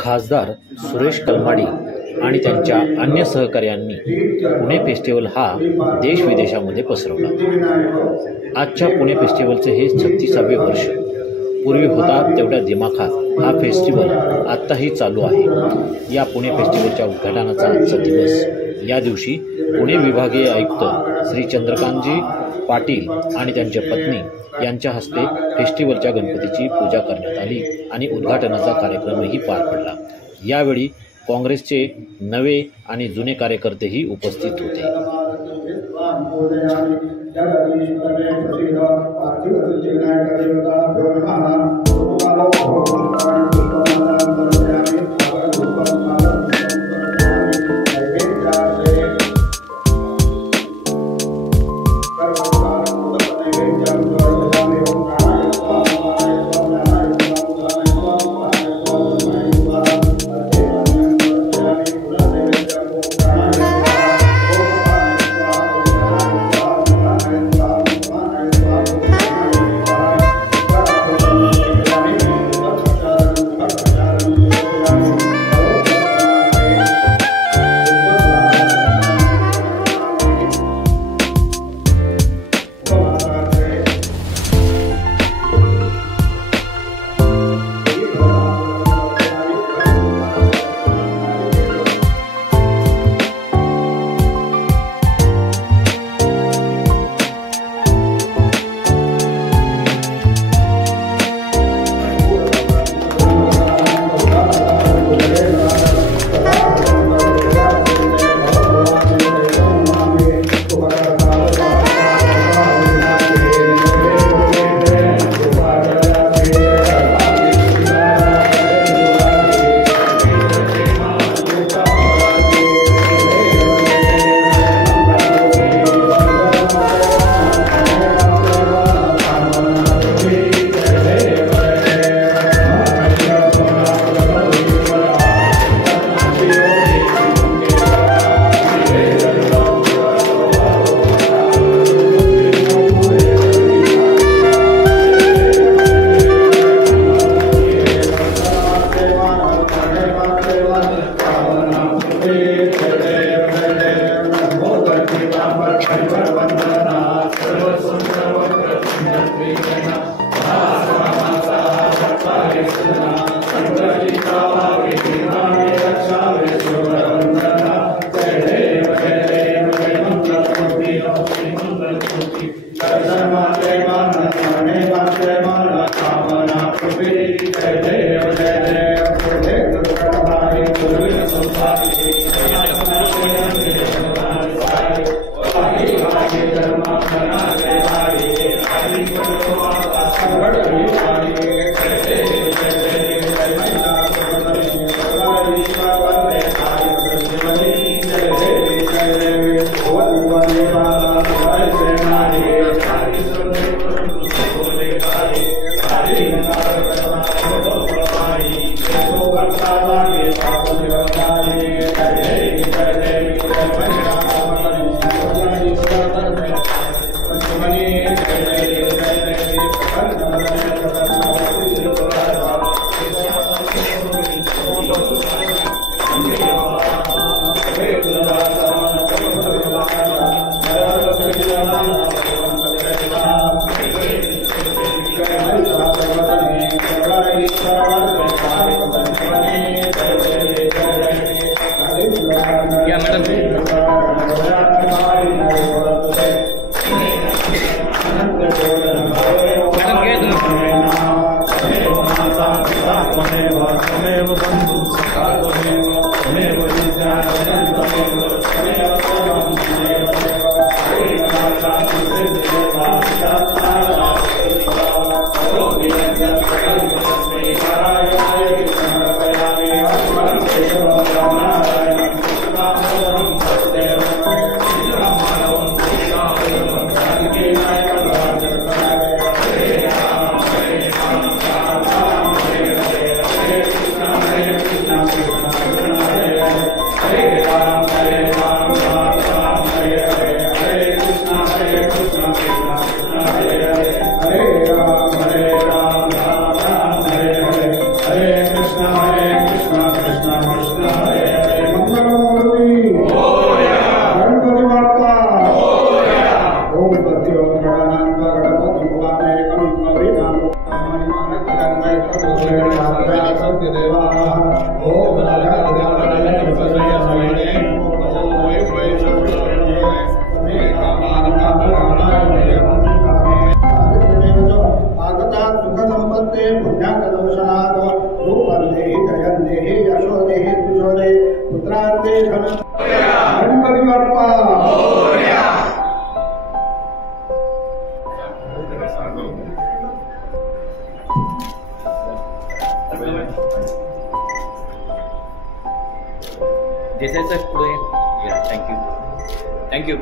खासदार सुरेश कलमाडी आणि त्यांच्या अन्य सहकाऱ्यांनी पुणे फेस्टिवल हा देशविदेशामध्ये पसरवला। आजच्या पुणे फेस्टिवलचे हे 36वे वर्ष। पूर्वी होता तेवढ्या दिमाखात हा फेस्टिवल आत्ताही चालू आहे। या पुणे फेस्टिवलच्या उद्घाटनाचा आजचा दिवस। या दिवशी पुणे विभागीय आयुक्त श्री चंद्रकांतजी पाटील आणि त्यांच्या पत्नी यांच्या हस्ते फेस्टिवलच्या गणपतीची पूजा करण्यात आली आणि उद्घाटनाचा कार्यक्रमही पार पडला। यावेळी काँग्रेसचे नवे आणि जुने कार्यकर्तेही उपस्थित होते। Hare देसाई सर पुढे या. थँक्यू.